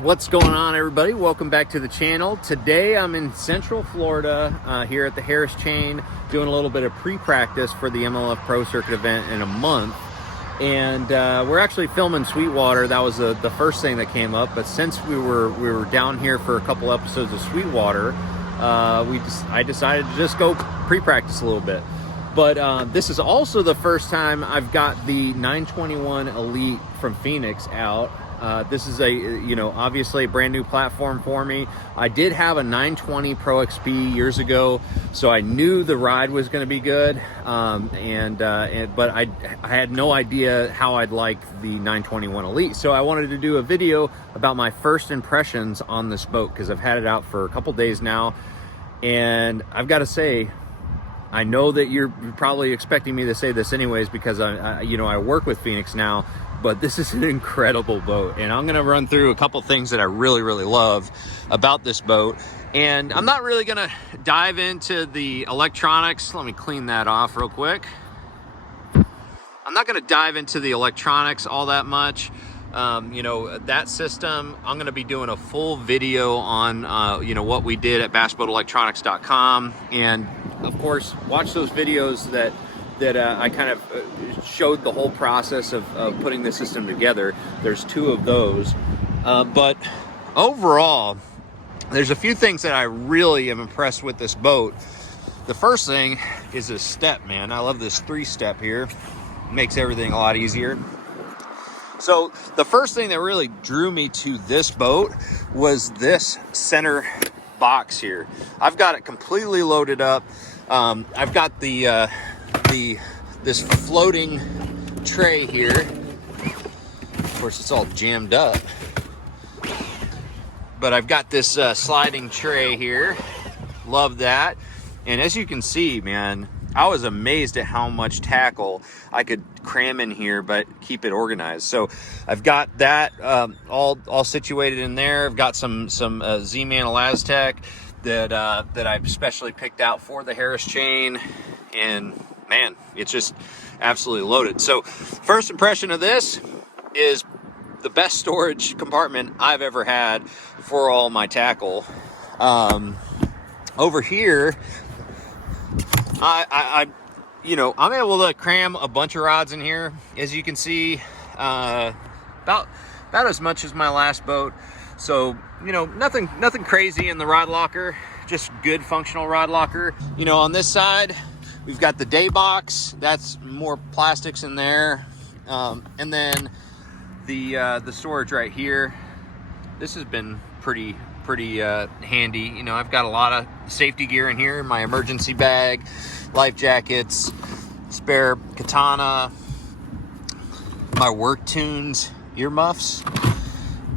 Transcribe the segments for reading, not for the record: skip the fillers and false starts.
What's going on, everybody? Welcome back to the channel. Today I'm in Central Florida here at the Harris Chain doing a little bit of pre-practice for the MLF Pro Circuit event in a month. And we're actually filming Sweetwater. That was the first thing that came up. But since we were down here for a couple episodes of Sweetwater, I decided to just go pre-practice a little bit. But this is also the first time I've got the 921 Elite from Phoenix out. This is obviously a brand new platform for me. I did have a 920 Pro XP years ago, so I knew the ride was going to be good. But I had no idea how I'd like the 921 Elite. So I wanted to do a video about my first impressions on this boat because I've had it out for a couple days now, and I've got to say, I know that you're probably expecting me to say this anyways because I work with Phoenix now, but this is an incredible boat, and I'm going to run through a couple things that I really love about this boat. And I'm not really going to dive into the electronics. Let me clean that off real quick. I'm not going to dive into the electronics all that much. That system, I'm going to be doing a full video on what we did at bassboatelectronics.com, and of course watch those videos that I kind of showed the whole process of putting the system together. There's two of those, but overall there's a few things that I really am impressed with this boat. The first thing is this step, man. I love this 3-step here. It makes everything a lot easier. So the first thing that really drew me to this boat was this center box here. I've got it completely loaded up. I've got this floating tray here. Of course, it's all jammed up, but I've got this sliding tray here. Love that. And as you can see, man, I was amazed at how much tackle I could cram in here, but keep it organized. So I've got that all situated in there. I've got some Z-Man Elastec that I've specially picked out for the Harris Chain, and man, it's just absolutely loaded. So first impression of this is the best storage compartment I've ever had for all my tackle. Over here, I'm able to cram a bunch of rods in here. As you can see, about as much as my last boat. So, nothing crazy in the rod locker, just good functional rod locker. On this side, we've got the day box. That's more plastics in there. And then the storage right here. This has been pretty handy. I've got a lot of safety gear in here, my emergency bag, life jackets, spare katana, my work tunes, earmuffs.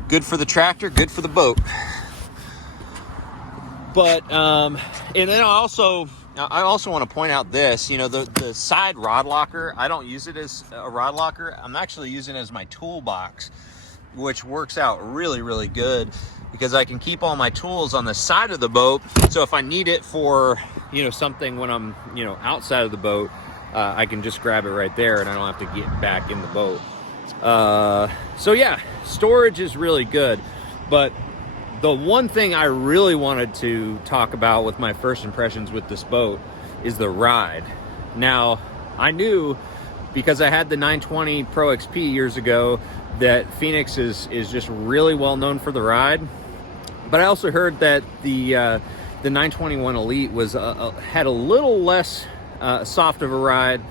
Good for the tractor, good for the boat. But and then I also want to point out this, the side rod locker, I don't use it as a rod locker. I'm actually using it as my toolbox, which works out really good because I can keep all my tools on the side of the boat. So if I need it for, something when I'm, outside of the boat, I can just grab it right there and I don't have to get back in the boat. So yeah, storage is really good. But the one thing I really wanted to talk about with my first impressions with this boat is the ride. Now, I knew, because I had the 920 Pro XP years ago, that Phoenix is just really well known for the ride. But I also heard that the 921 Elite was had a little less soft of a ride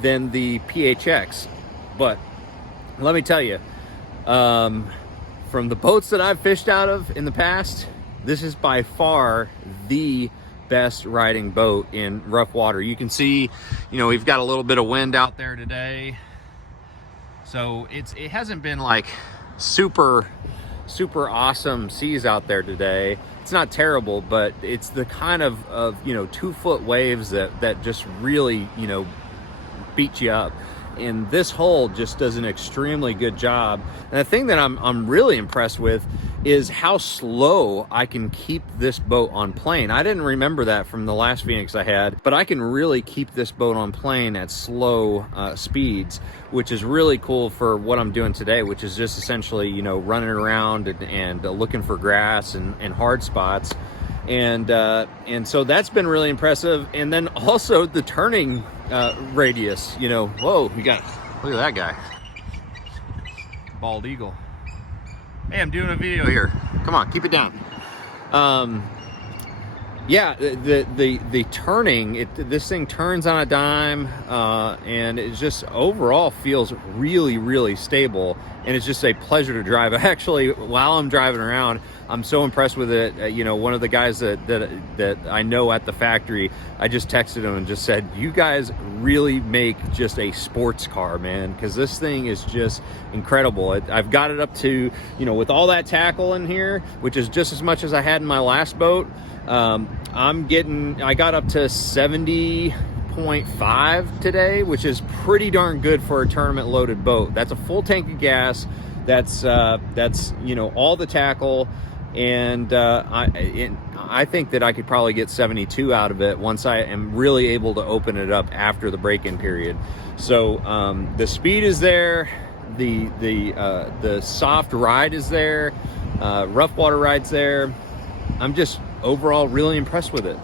than the PHX. But let me tell you, from the boats that I've fished out of in the past, this is by far the best riding boat in rough water. You can see, we've got a little bit of wind out there today. So it hasn't been like super awesome seas out there today. It's not terrible, but it's the kind of 2-foot waves that just really, beat you up. And this hull just does an extremely good job. And the thing that I'm really impressed with is how slow I can keep this boat on plane. I didn't remember that from the last Phoenix I had, but I can really keep this boat on plane at slow speeds, which is really cool for what I'm doing today, which is just essentially, you know, running around and looking for grass and hard spots. And so that's been really impressive. And then also the turning radius, you know, whoa, look at that guy. Bald eagle. Hey, I'm doing a video here. Come on, keep it down. Yeah, the turning, this thing turns on a dime, and it just overall feels really, really stable, and it's just a pleasure to drive. Actually, while I'm driving around, I'm so impressed with it. You know, one of the guys that I know at the factory, I just texted him and just said, you guys really make just a sports car, man, because this thing is just incredible. I've got it up to, you know, with all that tackle in here, which is just as much as I had in my last boat. I got up to 70.5 today, which is pretty darn good for a tournament loaded boat. That's a full tank of gas. That's you know, all the tackle. And I think that I could probably get 72 out of it once I am really able to open it up after the break-in period. So the speed is there, the soft ride is there, rough water ride's there. I'm just overall really impressed with it.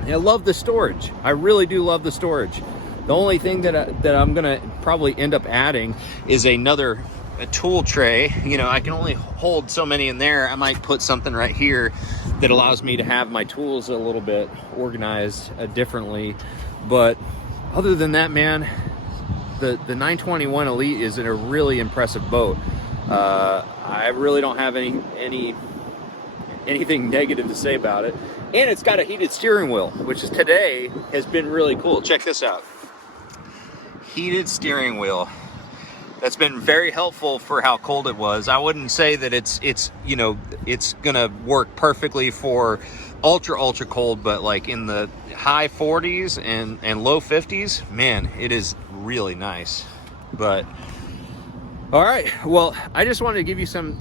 And I love the storage. I really do love the storage. The only thing that I'm gonna probably end up adding is a tool tray. You know, I can only hold so many in there. I might put something right here that allows me to have my tools a little bit organized differently. But other than that, man, the 921 Elite is a really impressive boat. I really don't have anything negative to say about it. And it's got a heated steering wheel, which is today has been really cool. Check this out. Heated steering wheel. That's been very helpful for how cold it was. I wouldn't say that it's you know, it's gonna work perfectly for ultra cold, but like in the high 40s and low 50s, man, it is really nice. But all right, well, I just wanted to give you some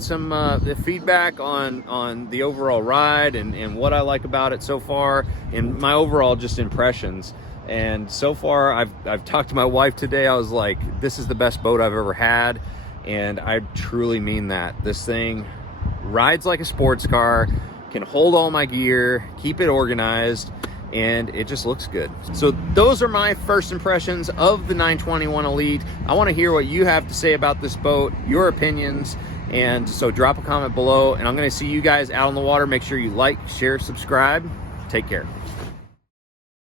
feedback on the overall ride and what I like about it so far, and my overall just impressions. And so far, I've talked to my wife today. I was like, this is the best boat I've ever had, and I truly mean that. This thing rides like a sports car, can hold all my gear, keep it organized, and it just looks good. So those are my first impressions of the 921 Elite. I want to hear what you have to say about this boat, your opinions, and so drop a comment below, and I'm going to see you guys out on the water. Make sure you like, share, subscribe. Take care.